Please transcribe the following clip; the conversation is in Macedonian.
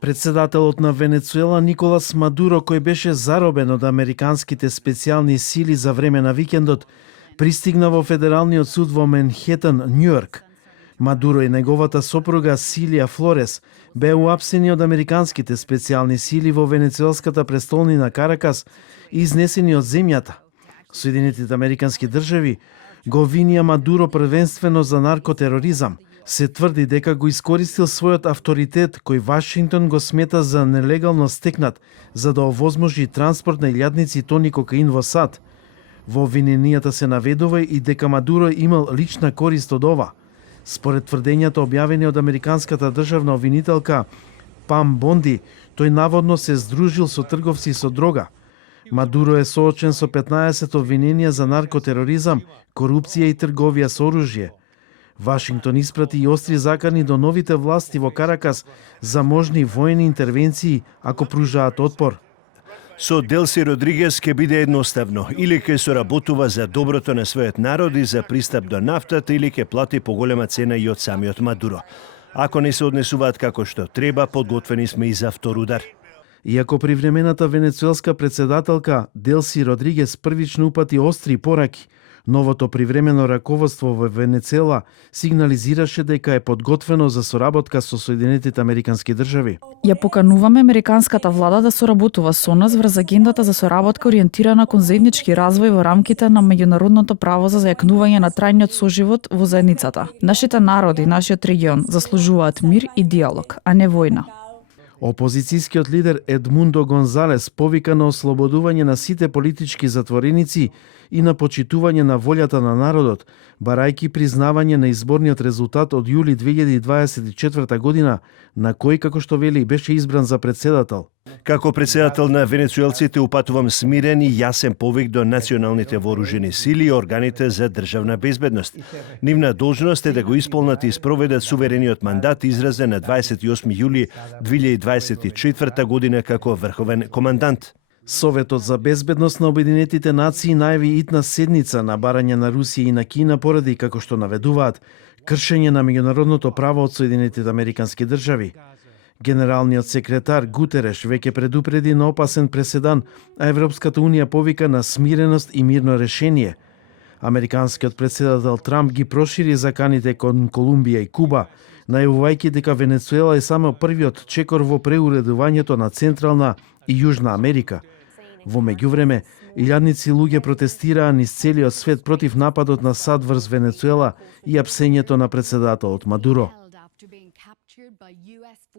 Председателот на Венецуела Николас Мадуро, кој беше заробен од американските специјални сили за време на викендот, пристигна во Федералниот суд во Менхетен, Њујорк. Мадуро и неговата сопруга Силија Флорес беа уапсени од американските специјални сили во венецуелската престолнина Каракас и изнесени од земјата. Соединетите американски држави го обвинија Мадуро првенствено за наркотероризам. Се тврди дека го искористил својот авторитет кој Вашингтон го смета за нелегално стекнат за да овозможи транспорт на илјадници тони кокаин во САД. Во обвиненијата се наведува и дека Мадуро имал лична корист од ова. Според тврдењата објавени од американската државна обвинителка Пам Бонди, тој наводно се здружил со трговци со дрога. Мадуро е соочен со 15 обвиненија за наркотероризам, корупција и трговија со оружје. Вашингтон испрати и остри закани до новите власти во Каракас за можни воени интервенции ако пружаат отпор. Со Делси Родригес ќе биде едноставно, или ќе соработува за доброто на својот народ и за пристап до нафтата, или ќе плати поголема цена и од самиот Мадуро. Ако не се однесуваат како што треба, подготвени сме и за втор удар. Иако привремената венецуелска председателка Делси Родригес првично упати остри пораки, новото привремено раководство во Венецуела сигнализираше дека е подготвено за соработка со Соединетите американски држави. Ја покануваме американската влада да соработува со нас врз агендата за соработка ориентирана кон заеднички развој во рамките на меѓународното право за зајакнување на трајниот соживот во заедницата. Нашите народи, нашиот регион заслужуваат мир и диалог, а не војна. Опозицијскиот лидер Едмундо Гонзалес повика на ослободување на сите политички затвореници и на почитување на волјата на народот, барајки признавање на изборниот резултат од јули 2024 година, на кој, како што вели, беше избран за председател. Како председател на венецуелците упатувам смирен и јасен повик до националните вооружени сили и органите за државна безбедност. Нивна должност е да го исполнат и спроведат суверениот мандат изразен на 28 јули 2024 година како врховен командант. Советот за безбедност на Обединетите нации најави итна седница на барање на Русија и на Кина поради, како што наведуваат, кршење на меѓународното право од Соединетите американски држави. Генералниот секретар Гутереш веќе предупреди на опасен преседан, а Европската унија повика на смиреност и мирно решение. Американскиот председател Трамп ги прошири заканите кон Колумбија и Куба, најавувајќи дека Венецуела е само првиот чекор во преуредувањето на Централна и Јужна Америка. Во меѓувреме, илјадници луѓе протестираа низ целиот свет против нападот на САД врз Венецуела и апсењето на председателот Мадуро.